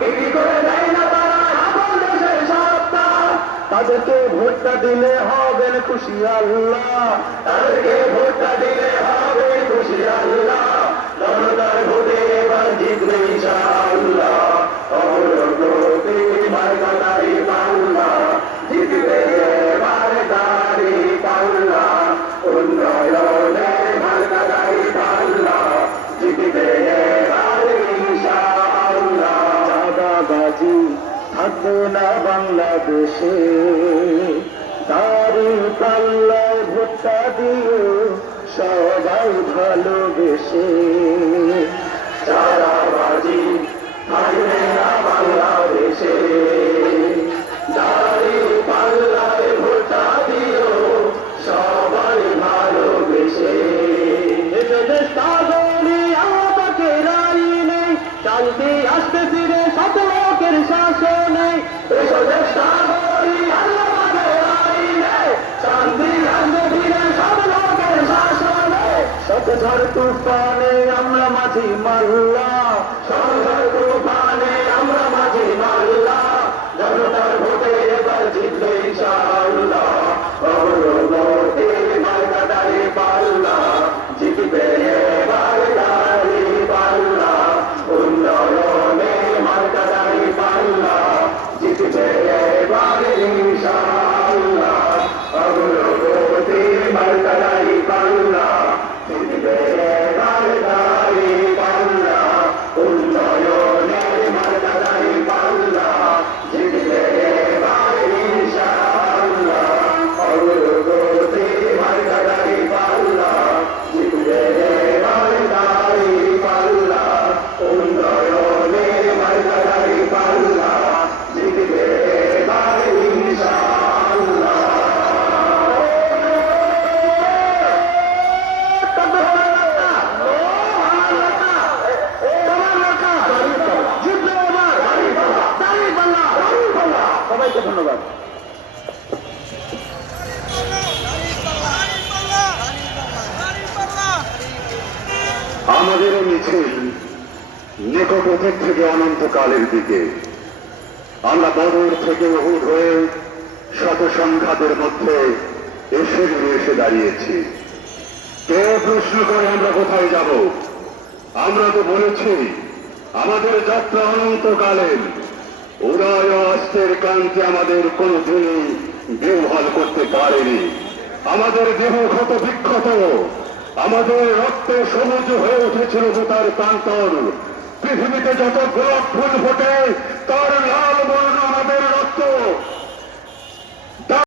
বিক্রি করে দেয় না তারা আপন দেশের সত্তা। তাদেরকে ভোটটা দিলে হবেন খুশি আল্লাহ, তাদেরকে ভোটটা দিলে হবে খুশি আল্লাহ। জনতার ভোটে এবার জিতবে ইনশাআল্লাহ। অগ্রগতি মার্কা দাড়ি পাল্লা, জিতবে এবার দাড়ি পাল্লা। উন্নয়নে মার্কা দাড়ি পাল্লা, জিতবে এবার ইনশাআল্লাহ। চাঁদাবাজি থাকবে না বাংলাদেশে, দাড়ি পাল্লায় ভোটটা দিও সবাই ভালোবেসে। চাঁদাবাজি থাকবে না বাংলাদেশে, দাড়ি পাল্লায় ভোটটা দিও সবাই ভালোবেসে। এদেশ সাগরে আমাকে রাই নেই, শান্তি আসতে ফিরে সব লোকের শাসনে। এদেশ সাগরে আমাকে রাই নেই, শান্তি আসতে ফিরে সব লোকের শাসনে। শত ঝড় তুফানে আমরা মাঝি মাল্লা, শত ঝড় তুফানে আমরা মাঝি মাল্লা। জনতার ভোটে এবার জিতবে ইনশাআল্লাহ। অগ্রগতি মার্কা দাড়ি পাল্লা, জিতবে এবার দাড়ি পাল্লা। উন্নয়নে মার্কা দাড়ি পাল্লা, জিতবে এবার ইনশাআল্লাহ। অগ্রগতি মার্কা দাড়ি পাল্লা, জিতবে এবার দাড়ি পাল্লা। উন্নয়নে মার্কা দাড়ি পাল্লা, জিতবে এবার ইনশাআল্লাহ। অগ্রগতি মার্কা দাড়ি পাল্লা, জিতবে এবার দাড়ি পাল্লা। উন্নয়নে মার্কা দাড়ি পাল্লা, জিতবে এবার ইনশাআল্লাহ। সবাইকে ধন্যবাদ। আমাদের মিছিল নিকট অতীত থেকে অনন্তকালের দিকে। আমরা বদর থেকে উহুদ হয়ে শত সংঘাতের মধ্যে এসে দাঁড়িয়েছি। কে প্রশ্ন করে আমরা কোথায় যাব? আমরা তো বলেছি আমাদের যাত্রা অনন্তকালের। উদয় অস্তের ক্রান্তি আমাদের কোনদিনই বিহ্বল করতে পারেনি। আমাদের দেহ ক্ষত বিক্ষত, আমাদের রক্তে সবুজ হয়ে উঠেছিল তার প্রান্তর। পৃথিবীতে যত গোলাপ ফুল ফোটে তার